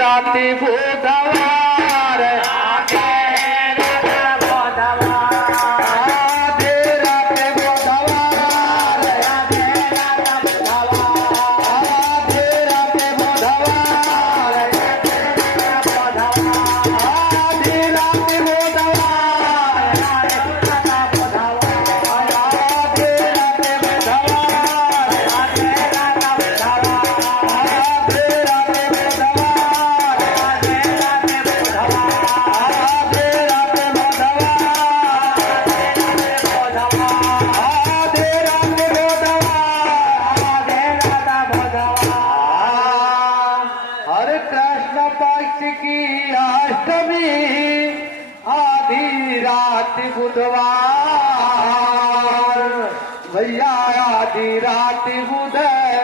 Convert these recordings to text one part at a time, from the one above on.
राति बुधवार आधी रात बुधवार आधी रात बुधवार आधी रात बुधवार आधी रात बुधवार आधी रात बुधवार बुधवार भैया आधी रात बुधवार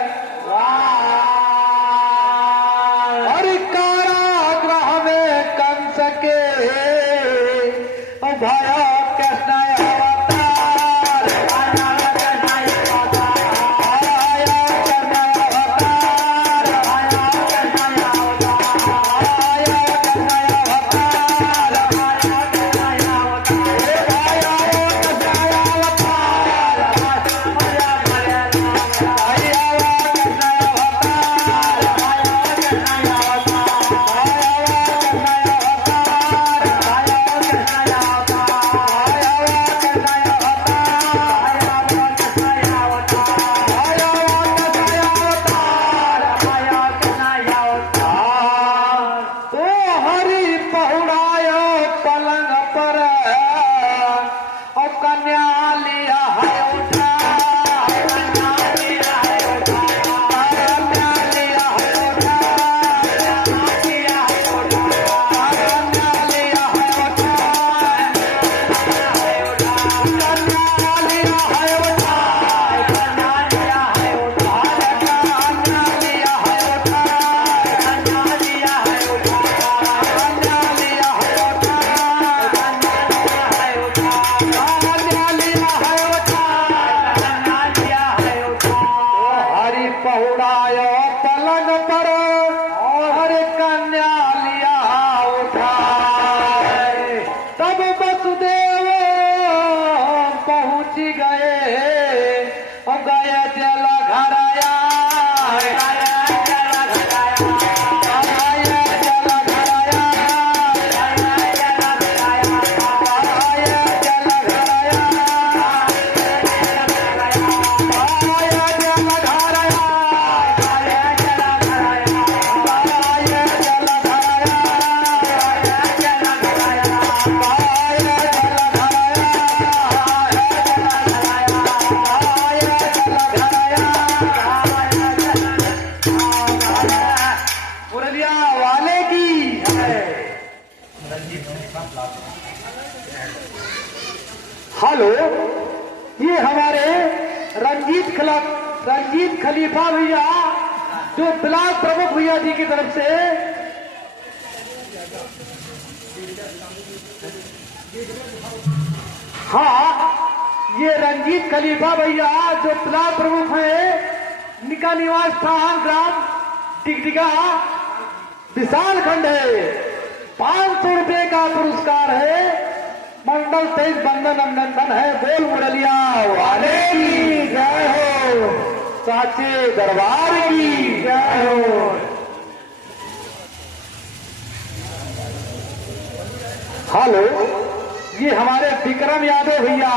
और कारागृह में कंस के भया कृष्ण अवतार आया कृष्ण अवतार आया कृष्ण अवतार आया कृष्ण अवतार आया कृष्ण अवतार आया कृष्ण हेलो, ये हमारे रंजीत खलीफा भैया जो ब्लॉक प्रमुख भैया जी की तरफ से हाँ, ये रंजीत खलीफा भैया जो ब्लॉक प्रमुख है, निका निवास स्थान ग्राम टिकटिका विशाल खंड है। 500 रुपए का पुरस्कार है। मंडल 23 बंधन अभिनंदन है। बोल मुरलिया वाले की जय हो, साचे दरबार की जय हो। हेलो, ये हमारे विक्रम यादव भैया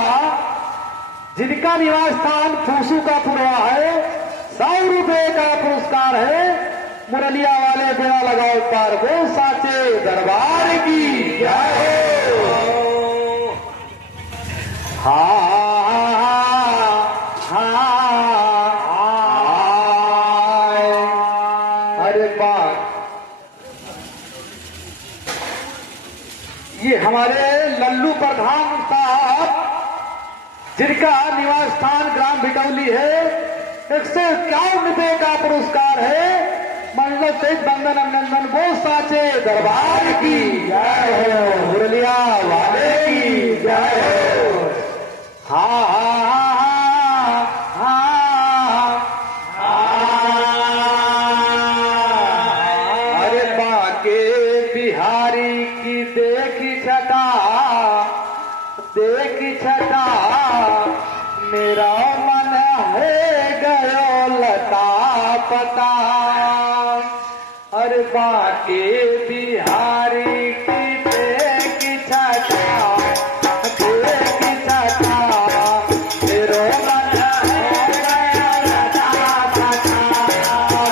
जिनका निवास स्थान फूसू का पुरवा है। 100 रुपए का पुरस्कार है। मुरलिया वाले बेड़ा लगाओ पार को, साचे दरबार की जय हो। अरे बात, ये हमारे लल्लू प्रधान साहब जिनका निवास स्थान ग्राम भिटौली है। 151 रुपए का पुरस्कार है। मंडल 23 बंधन अभिनंदन वो साचे दरबार की जय हो, मुरलिया वाले की जय हो। अरे बात, बाके बिहारी की देखी छटा मेरा मन है गयो लता पता। अरे बाके बिहारी की देखी छटा मेरो मन है गयो लता पता।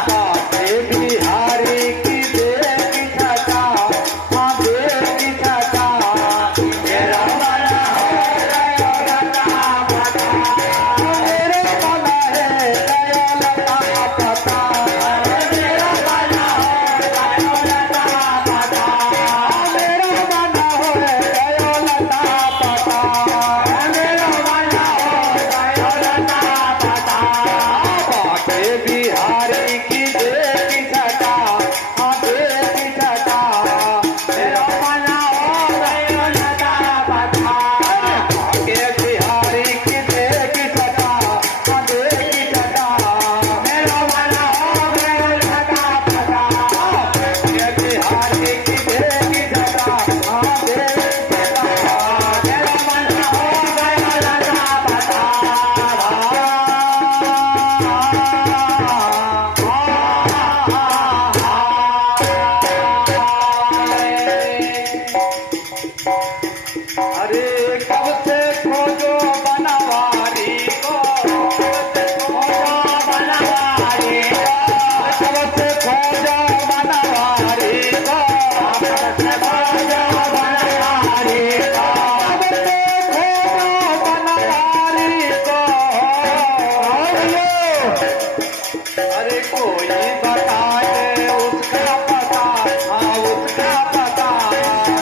बाके बिहारी की देखी छटा देखी छटा मेरा मन है गयो लता पता। मेरा मन है गयो लता पता। मेरा मन है गयो लता पता। मेरा मन है गयो लता पता। मेरा मन है गयो लता पता। बाके बिहारी की देखी छटा देखी छटा मेरा मन हो गयो लता पता। बाके बिहारी की देखी छटा देखी छटा मेरा मन हो गयो लता पता। बाके बिहारी की देखी छटा देखी छटा मेरा मन हो गयो लता पता। अरे कब से खोजो बनवारी को, कब से खोजो बनवारी को, कब से खोजो बनवारी को, कब से खोजो बनवारी को, कब से खोजो बनवारी को। अरे कोई बताए उसका पता उसका पता।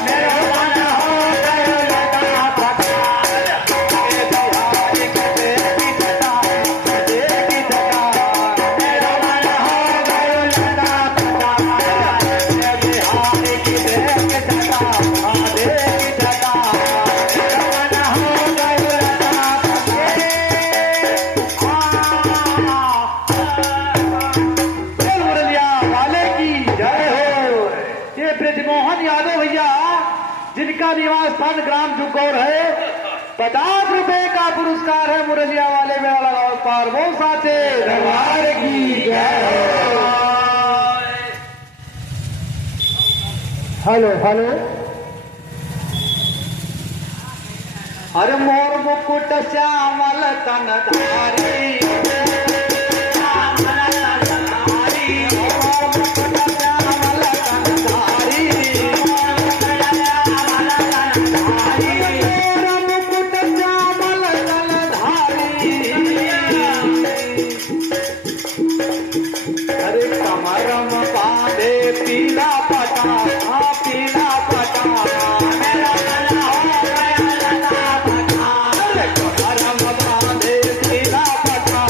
मेरा मन हो गयो लता पता। बाके बिहारी की देखी छटा देखी छटा मेरा मन हो गयो लता पता। बाके बिहारी की देखी छटा देखी छटा मेरा मन हो गयो लता बोल मुरलिया वाले की जय हो। ये ब्रजमोहन यादव भैया जिनका निवास स्थान ग्राम जुगौर है, 50 रुपए का पुरस्कार है। मुरलिया वाले में लगाओ पार वो साचे दरबार की जय हो। Hello hello. अरे मोर मुकुट श्यामल तन धारी अरे कमरम बांधे पीला पटा पीला पटा मेरा मन हो गयो लता पता। अरे कमरम बांधे पीला पटा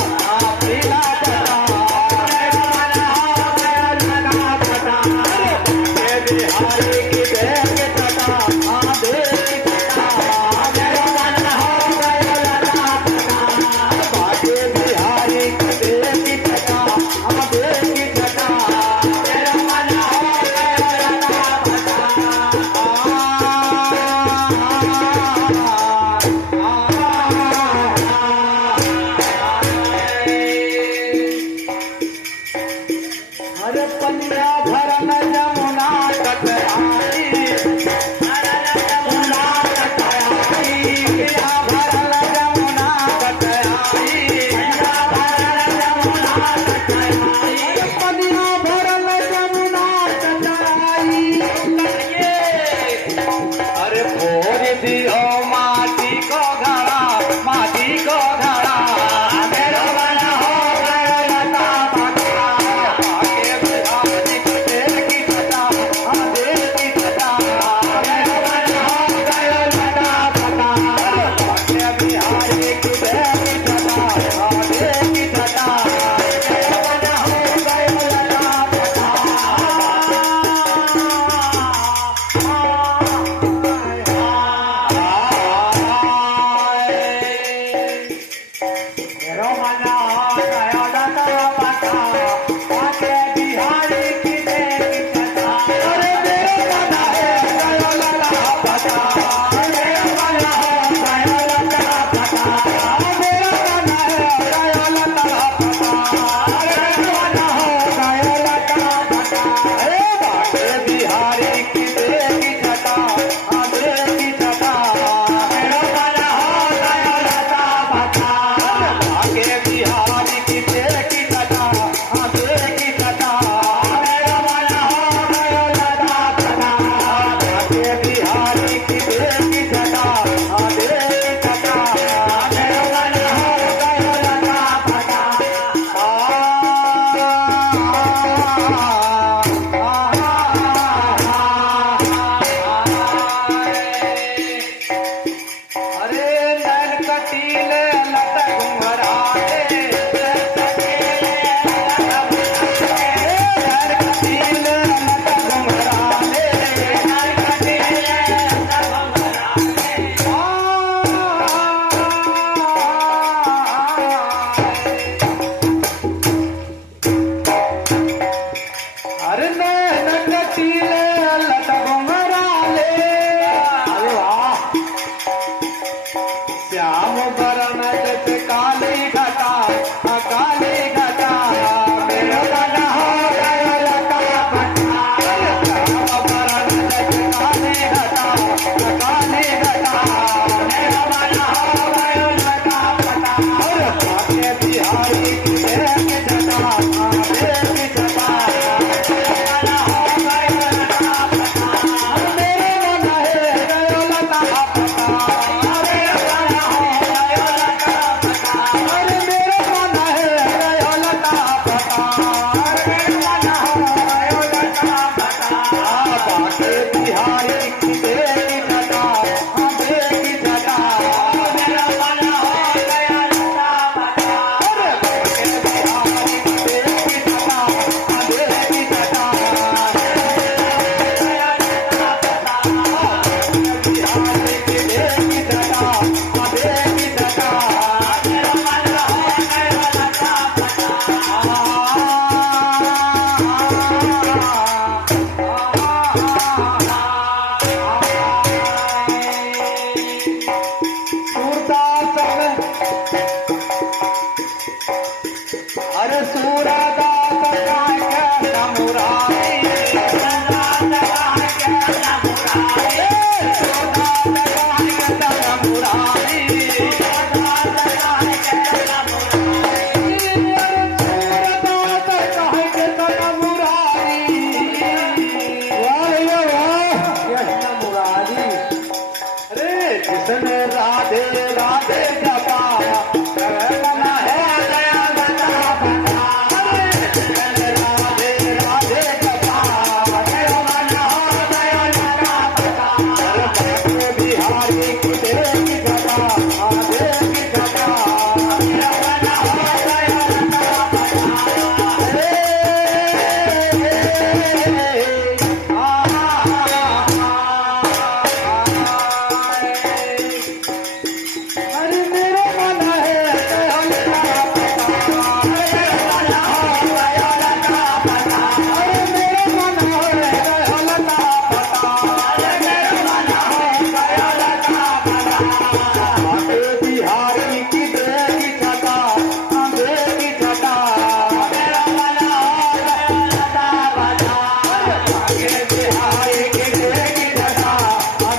बिहारी की देगी जटा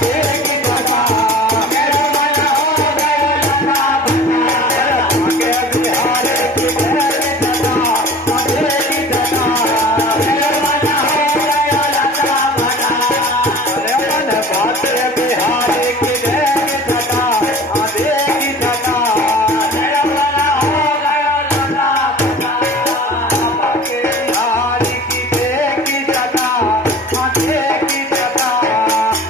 देगी जटा मेरा मन हो गया लटा के बिहारी की देगी जटा देगी जटा मेरा मन हो गया लटा अरे मन बात बिहारी की देगी जटा देगी जटा मेरा मन हो गया लटा के बिहारी की देगी जटा देगी जटा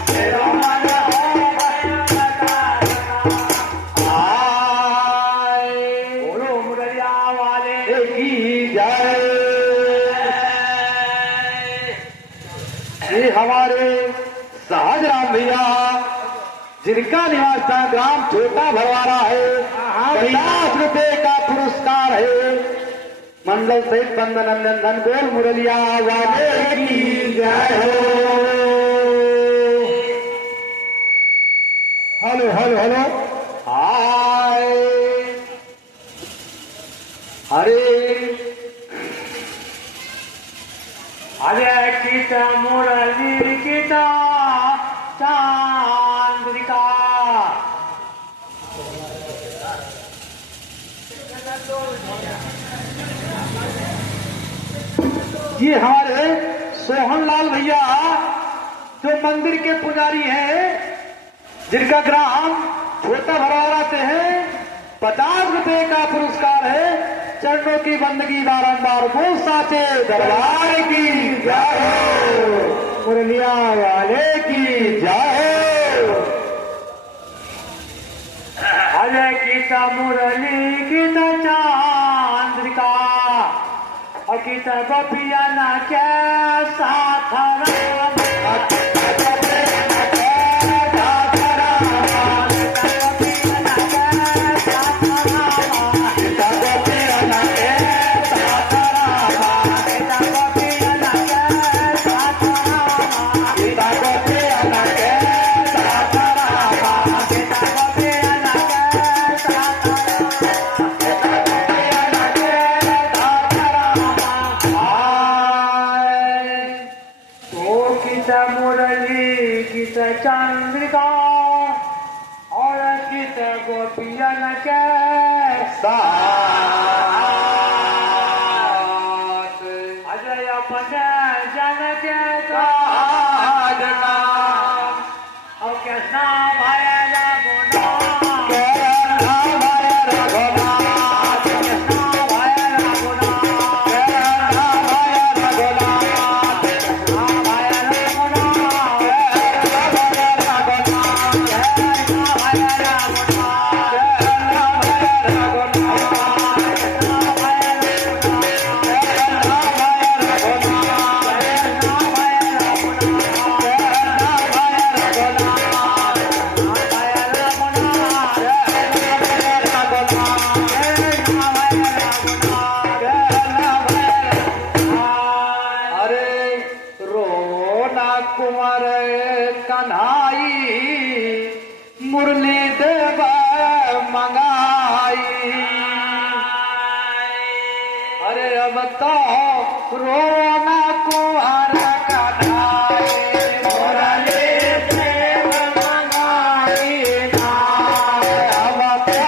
मेरा मन हो गया लटा आए बोलो मुरलिया वाले की जय। ये हमारे सहजराम भैया जिनका निवास था ग्राम छोटा भरवारा है, 50 रुपए का पुरस्कार है। मंडल सहित बंदन गोल मुरलिया वाले की जय हो। हेलो हेलो हेलो हाय हरे अरे गीता मुरली गीता चांद्रिका ये हमारे सोहनलाल भैया जो मंदिर के पुजारी हैं, जिनका ग्राम छोटा भरवारा से है, 50 रुपए का पुरस्कार है। चरणों की बंदगी बारंबार बोल साचे दरबार की जय हो, मुरलिया वाले की जय हो। अरे गीता मुरली गीता चांद्रिका और गीता गोपिया ना क्या साथ राम गीता मुरली गीता चंद्रिका और गीता गोपिया न के साथ अजय अपने जन के साजना और कृष्णा भाई लगुना कुंवर कन्हाई मुरली देव मंगाई। अरे अब तो रोना कुंवर कन्हाई मुरली देव मंगाई ना। अब तो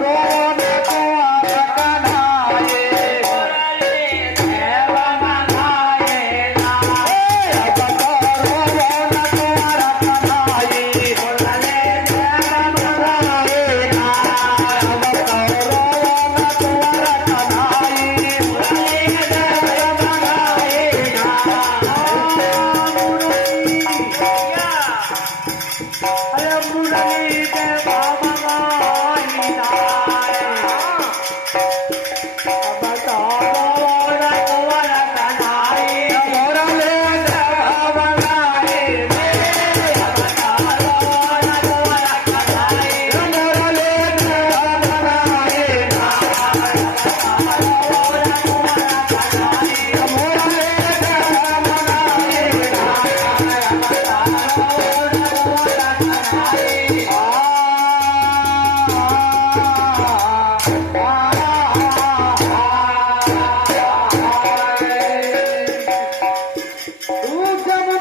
रोना कुंवर कन्हाई मुरली देव मंगाई ना।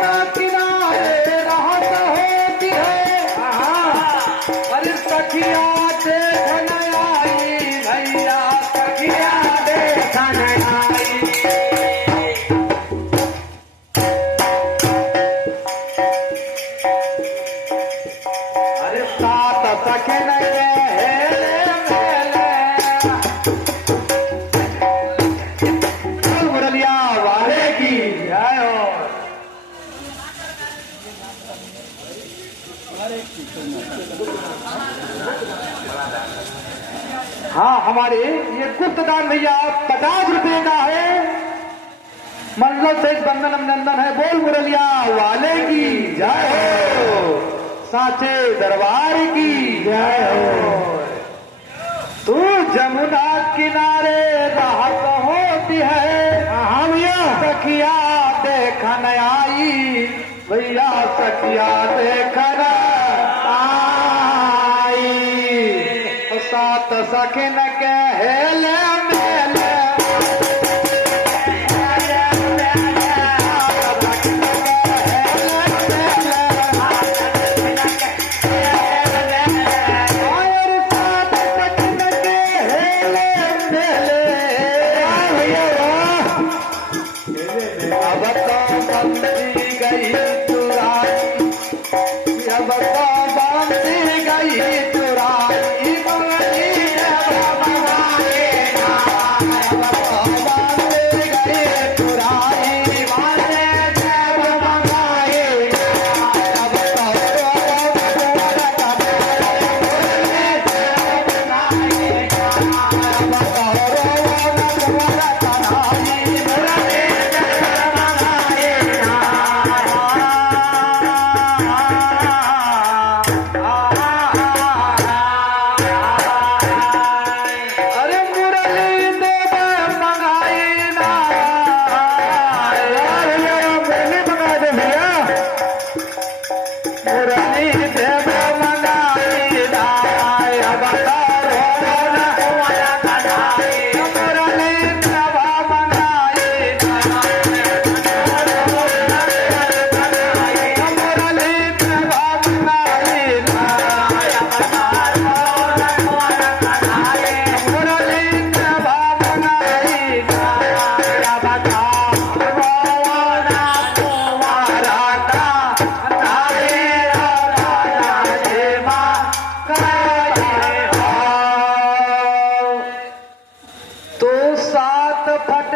जमुना किनारे रहत होती है। अरे सखिया देखन आई भैया, सखिया देखन आई। अरे सात सखन मुरलिया वाले की जय हो। हाँ, हमारे ये गुप्त दान भैया 50 रुपए का है। मतलब से बंधन अभिनंदन है। बोल मुरलिया वाले की जय हो, साचे दरबार की जय हो। तू जमुना किनारे राहत होती है। हाँ भैया, सखिया देखन आई भैया, सखिया देखन आई। सात सखन के हेले मेले,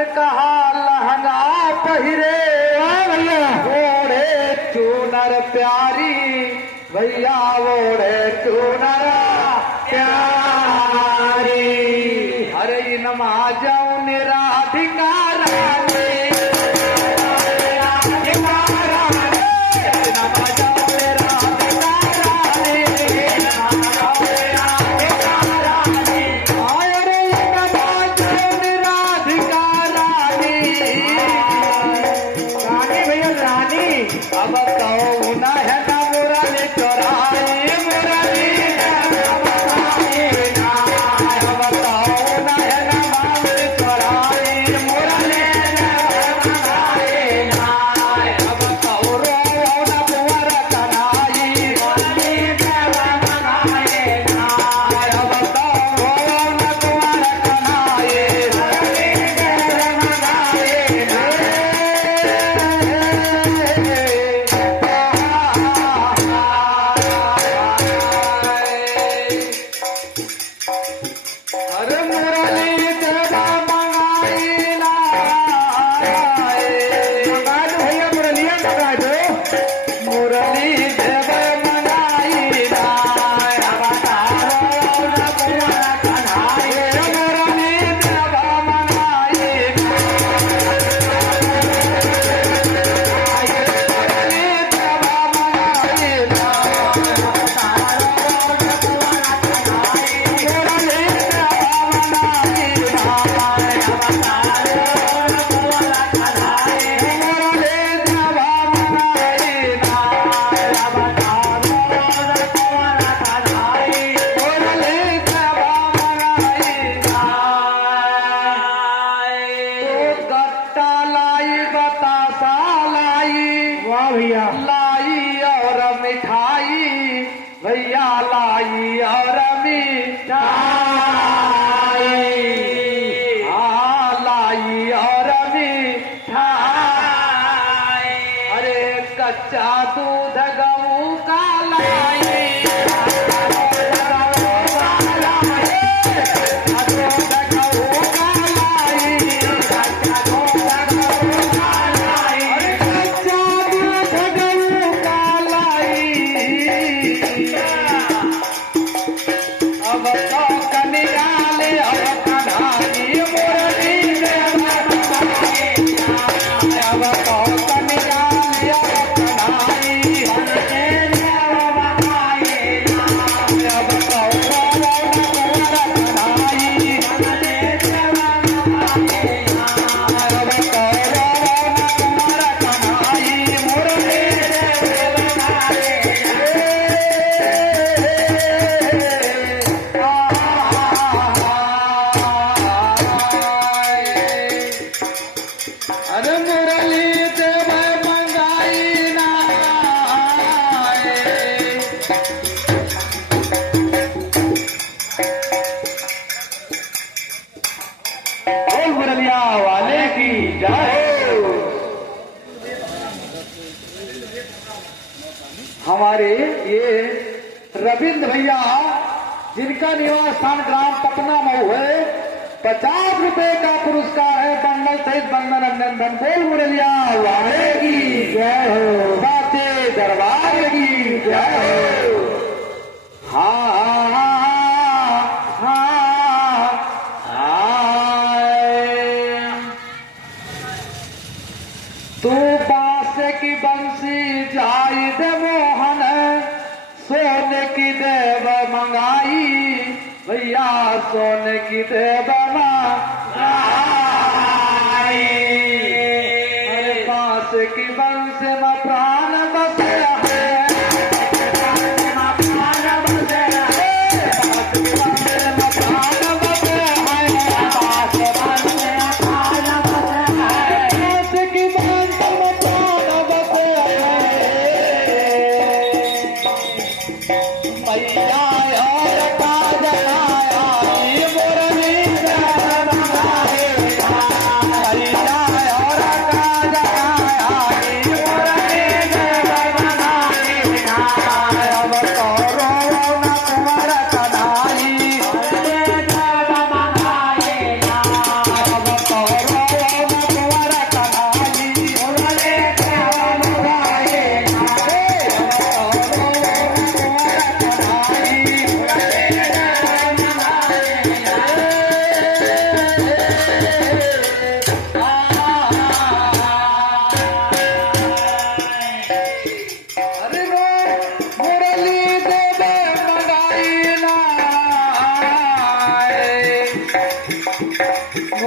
कहा लहंगा पहिरे ओढ़े चूनर प्यारी भैया, ओढ़े चूनर प्यारी। अरे नमा जाऊं राधिका रानी, अब तो न है ना मुरली चोराई, मुरली अब तो न है ना मुरली चोराई, मुरली अब तो रो न कुंवर कनाई, अब तो रो न कुंवर कनाई। भैया लाई और मिठाई भैया लाई और मिठाई लाई और मिठाई अरे कच्चा दूध गऊ का लाई हमारे ये रविंद्र भैया जिनका निवास स्थान ग्राम पटना मऊ है 50 रुपए का पुरस्कार है बंडल सहित बंधन अभिनंदन बोल मुरलिया वाले की जय हो बाते दरबार की जय हो हाँ तू बांस की बंसी जाई दे मोहन सोने की देव मंगाई भैया सोने की देव मंगाई अरे बांस की बंसी में प्राण बसे है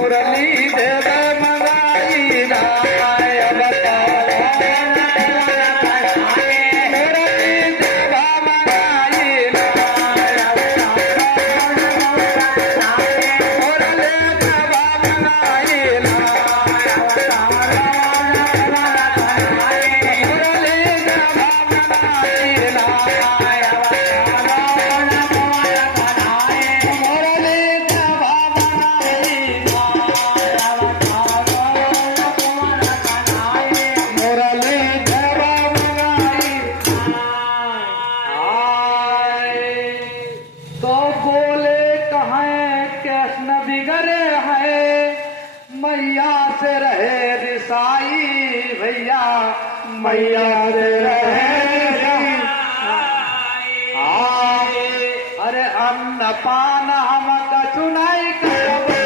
मुरली देव मंगाई लाय मैया से रहे रिसाई भैया मैया से रहे अरे अन्न पान हम कचुनाई करबे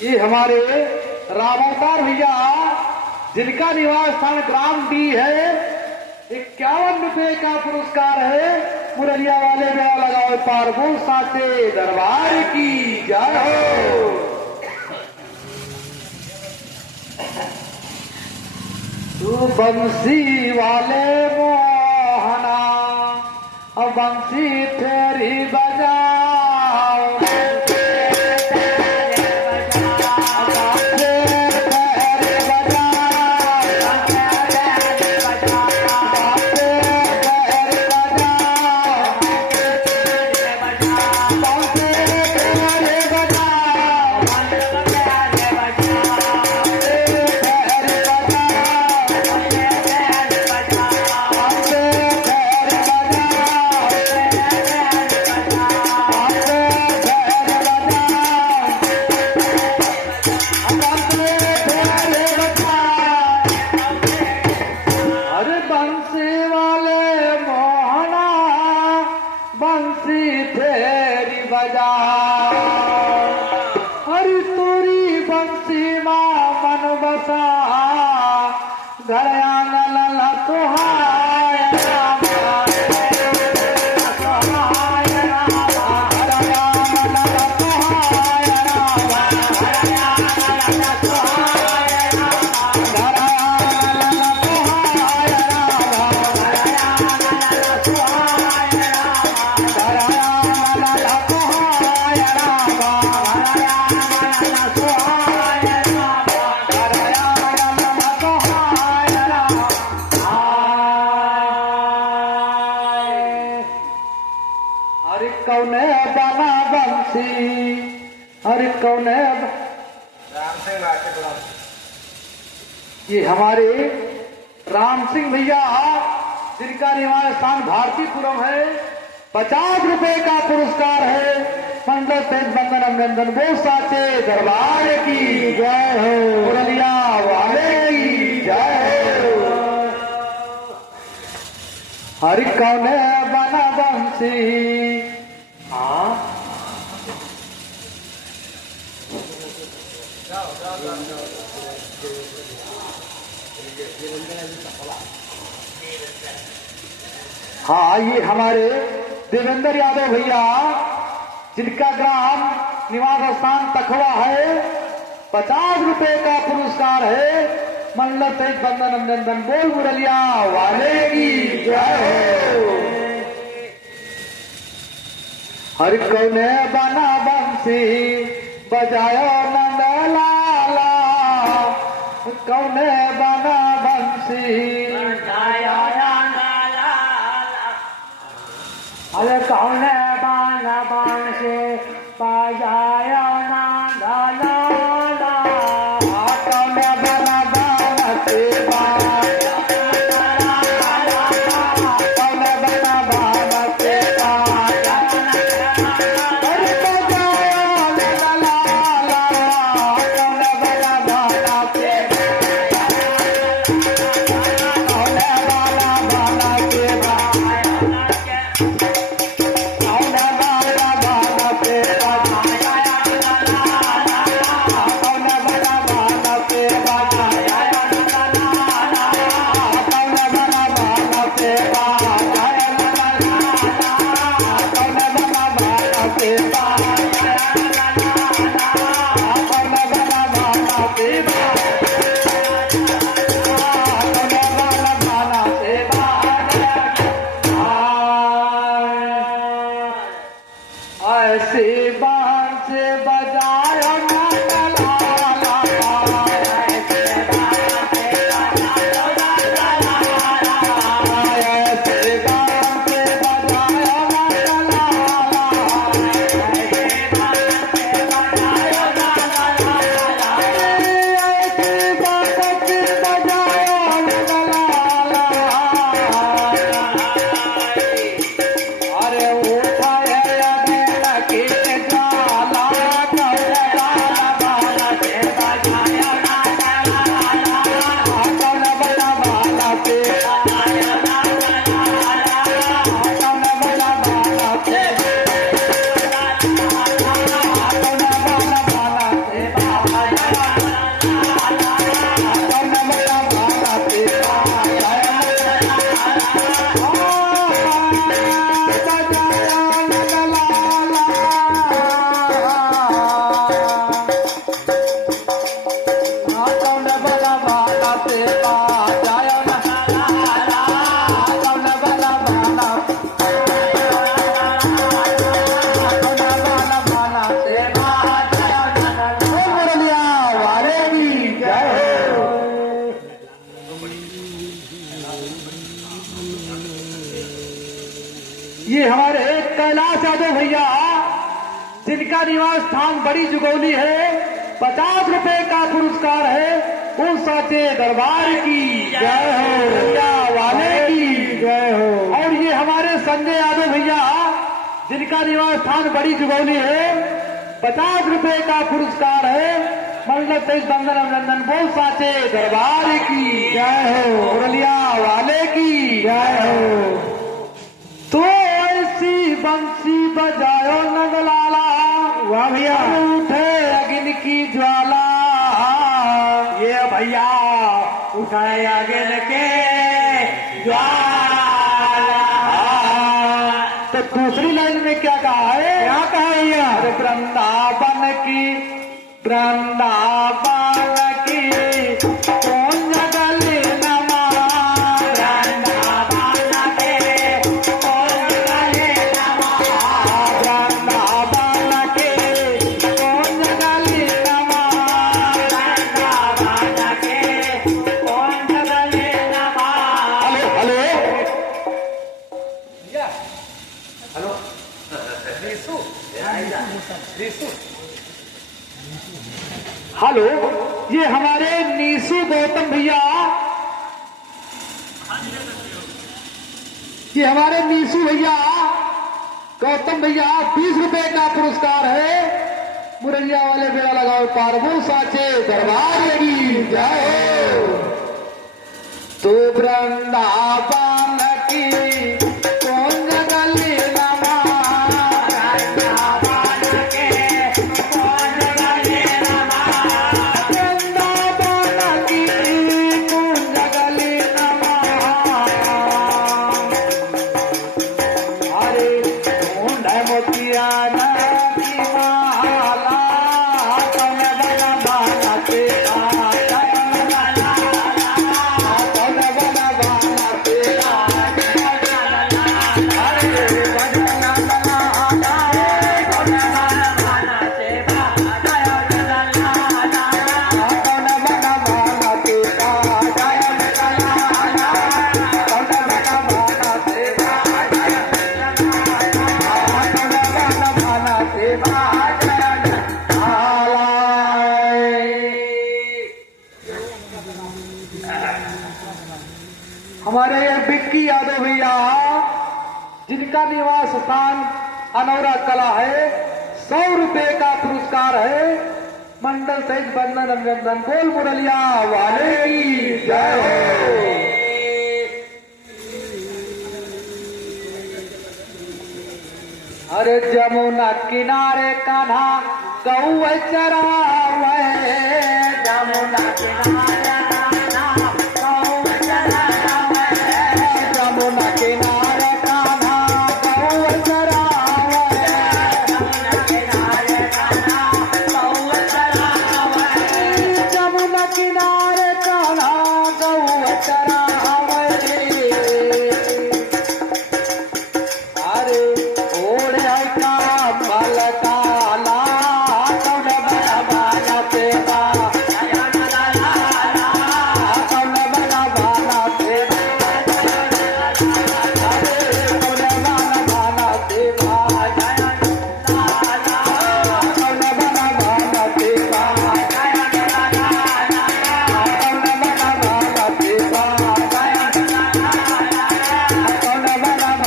ये हमारे रामावतार भैया जिनका निवास स्थान ग्राम डी है, 51 रुपए का पुरस्कार है। मुरलिया वाले मेला लगाओ पार बोल साचे दरबार की जय हो। तू बंसी वाले मोहना अब बंसी तेरी बजाओ, हरी तोरी बंसी माँ मन बसा घर आंगन तुहाय कौने बना बंसी, अरे कौने ये हमारे राम सिंह भैया जिनका निवास स्थान भारतीपुरम है, 50 रुपए का पुरस्कार है। मंडल तेज बंदन अभिनंदन बोल साचे दरबार की जय हो, मुरलिया वाले की जय हो। हरि कौने बना बंसी, हाँ ये हमारे देवेंद्र यादव भैया जिनका ग्राम निवास स्थान तखवा है, 50 रुपए का पुरस्कार है। मंडल तेज बंदन अभिनंदन बोल मुरलिया वाले की जय हो। हर कौने बना बंसी बजायो नंद लाला, कौने बना बंसी बजायो नंद लाला, अरे कौने बना बंसी बजायो नंद लाला, कौने बना बंसी ऐसे बांस बजाया अरे उठाया के जाला कैलाश यादव भैया जिनका निवास स्थान बड़ी जुगौली है, 50 रुपए का पुरस्कार है। उस साचे दरबार की जय हो, रंगा वाले की जय हो। और ये हमारे संजय यादव भैया जिनका निवास स्थान बड़ी जुगौली है, 50 रुपए का पुरस्कार है। मंडल तेज बंदन अभिनंदन बोल साचे दरबार की जय हो, मुरलिया वाले की जय हो। तो ऐसी बंसी बजायो नगलाला, वाह भैया, उठे अग्नि की ज्वाला। ये भैया उठाए अग्नि के ज्वाला। तो दूसरी लाइन में क्या कहा है? क्या कहा भैया? अरे वृंदावन की, वृंदावन की कौन जगले नमा, वृंदावन के कौन जगले नमा, वृंदावन के कौन जगले नमा। वृंदावन के कौन जगले नमा। हेलो हेलो हेलो, ये हमारे नीसू गौतम भैया, ये हमारे नीसू भैया गौतम भैया 20 रुपए का पुरस्कार है। मुरैया वाले बेड़ा लगाओ पारबो साचे दरबार की जय हो। तो वृंदावन की कौन जगले नमा, वृंदावन के कौन जगले नमा। वृंदावन की कौन जगले नमा। अरे ढूंढ मोतिया की माला, कौन बना बाला के आता, कौन बना बाला के आता। अरे बजना बना आता, कौन बना बाला के आता, कौन बना बाला के आता, कौन बना बाला के हमारे बिक्की यादव भैया जिनका निवास स्थान अनौरा कला है, 100 रुपए का पुरस्कार है। मंडल सहित बंदन अभिनंदन बोल मुरलिया वाले की जय हो। अरे जमुना किनारे कान्हा गौ चरावे, जमुना किनारे कान्हा गौ चरावे, जमुना किनारे कान्हा गौ चरावे, जमुना किनारे कान्हा गौ चरावे, जमुना किनारे कान्हा गौ चरावे। अरे ओढ़े का मल काला, कौन बना बाला तेरा, कौन बना बाला तेरा, अरे कौन बना बाला तेरा, कौन बना बाला तेरा, कौन बना बाला तेरा, कौन बना बाला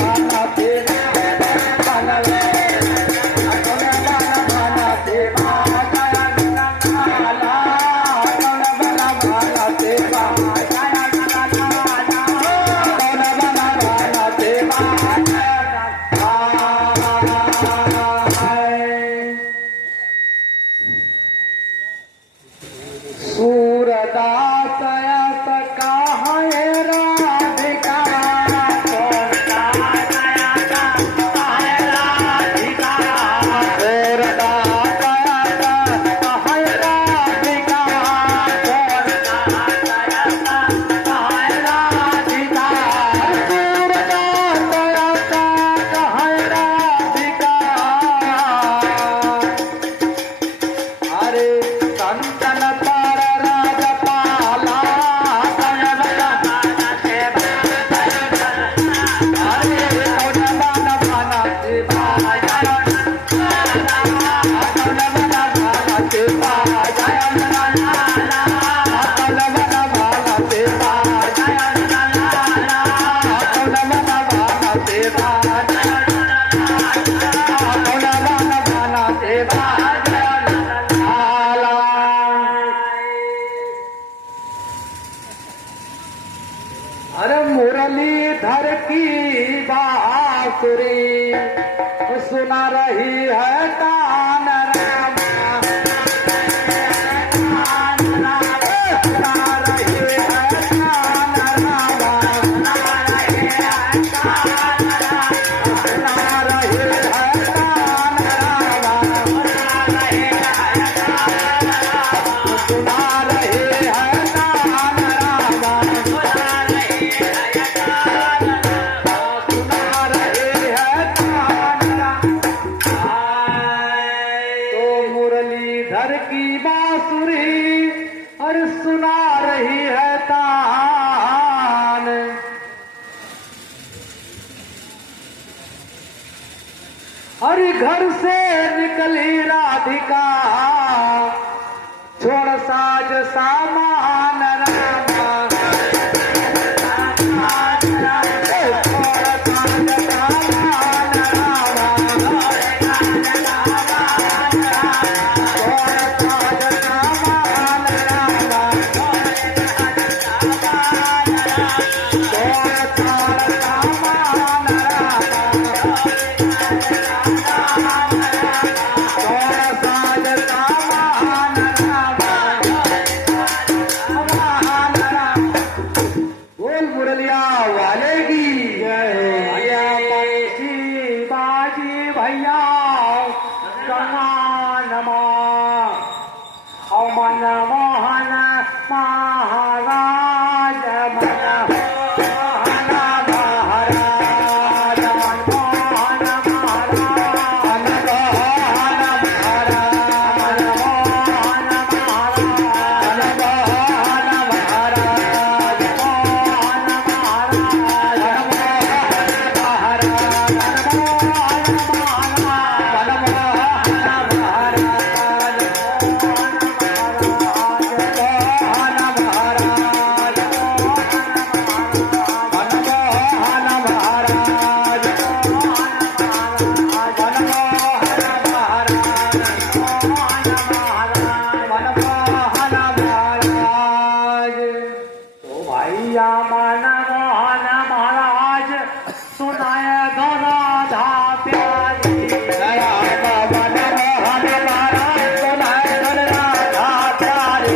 तेरा। सूरदास कहा राधिका, कौन सा नया का अरे मुरलीधर की बांसुरी सुना रही है तान रामा, सुना रही है तान रामा, सुना रही है तान रामा, सुना रही है तान रामा, तो मुरलीधर की बांसुरी अरे सुना रही है तान। अरे घर से निकली राधिका छोड़ साज सामान रामा, बोल मुरलिया वाले की जय। पंछी बाजी भैया नमा मन मोहन महाराज मन मोहन महाराज मन मोहन महाराज मन मोहन महाराज मन मोहन महाराज मोहन महाराज मन मोहन महाराज सुनाय गौराधा प्यारी मन मोहन महाराज सुनाय गौराधा प्यारी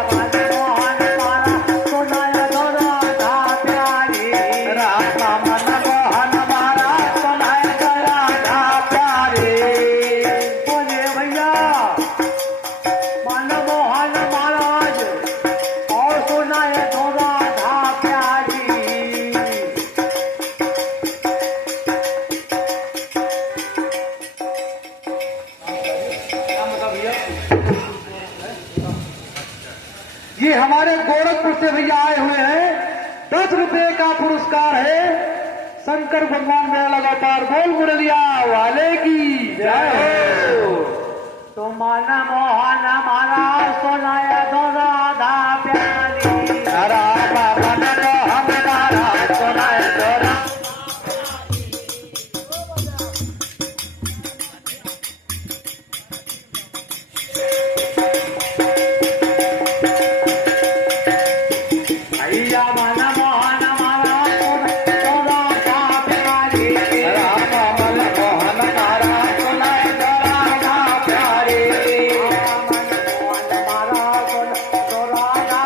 मन मोहन महाराज सुनाय गौराधा प्यारी राधा मन मोहन महाराज सुनाय गौराधा प्यारी। बोले भैया मन मोहन महाराज और सुनाय गौराधा प्यारी। ये हमारे गोरखपुर से भैया आए हुए हैं, 10 रुपए का पुरस्कार है। शंकर भगवान मेरा लगातार बोल मुरलिया वाले की जय हो। तो मन मोहन महाराज सुनाय गौराधा प्यारी राधा मन मोहन महाराज सुनाय गौरा। भैया मन मोहन महाराज सुनाय गौराधा प्यारी राधा मन मोहन महाराज सुनाय गौराधा प्यारी मन मोहन महाराज सुनाय गौराधा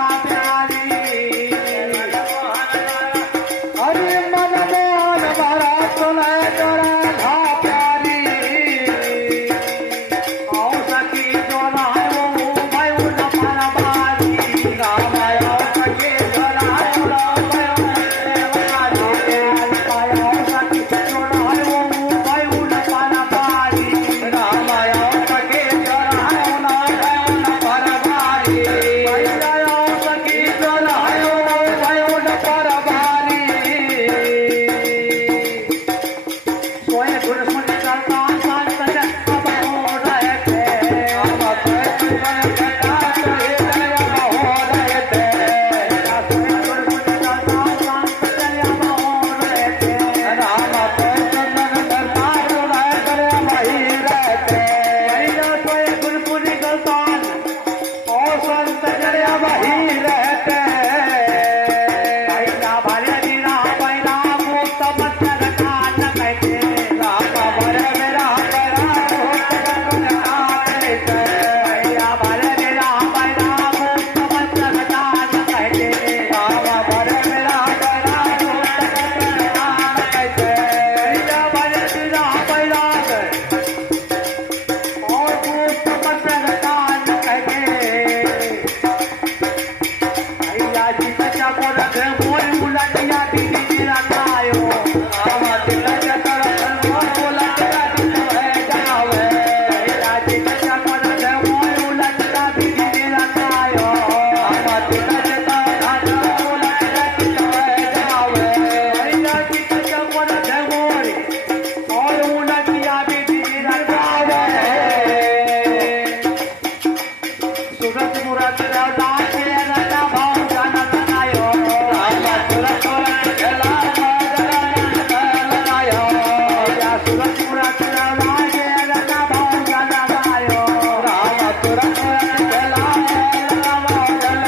तुरंत मुरत लाए लगा भाव जल लगायो राम तुरंत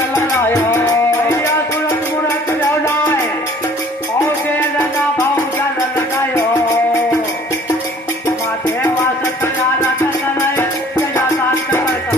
लगायो भैया तुरंत मुरत लाए और के लगा भाव जल लगायो माथे वास तगारा तगले जया दान करता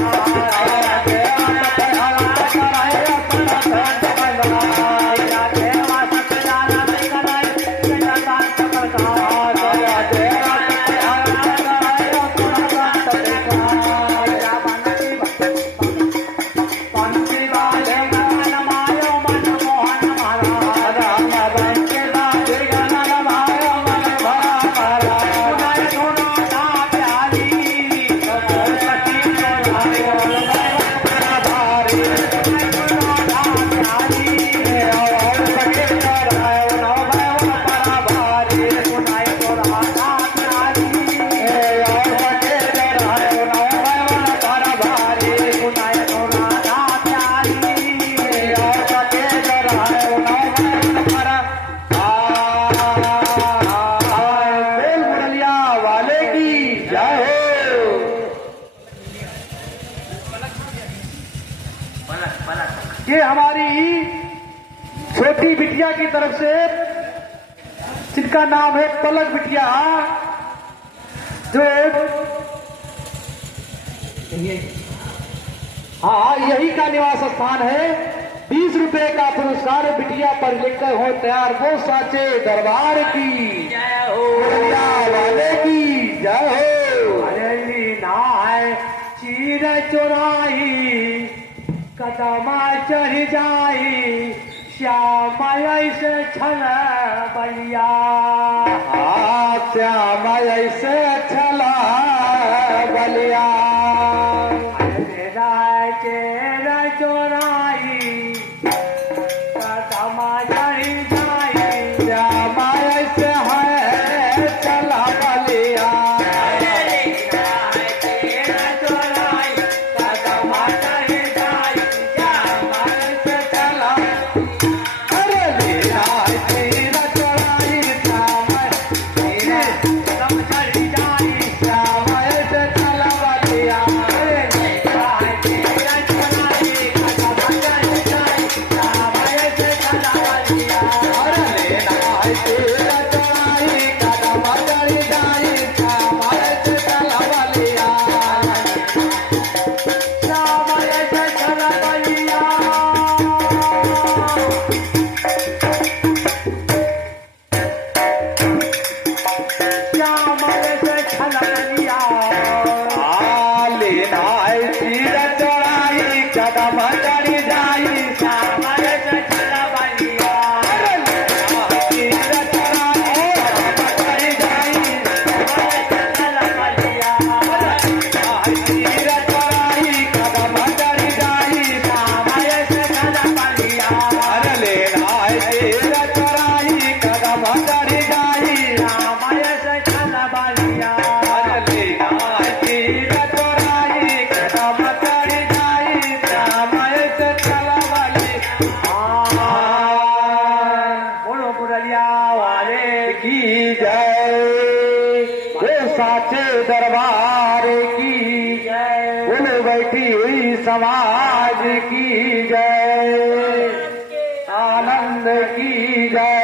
ये हमारी छोटी बिटिया की तरफ से, जिनका नाम है पलक बिटिया, जो हाँ यही का निवास स्थान है। 20 रुपए का पुरस्कार बिटिया पर लेकर हो तैयार वो साचे दरबार की जय हो मुरलिया वाले की जय हो। अरे लीना है चीर चुराई कदमा चढ़ जाई श्याम ऐसे छल बलिया श्याम ऐसे छला बलिया चेर चोराई कदमा चढ़ जाई श्याम ऐसे है चला बलिया साचे दरबार की जय, उन बैठी हुई समाज की जय, आनंद की जय।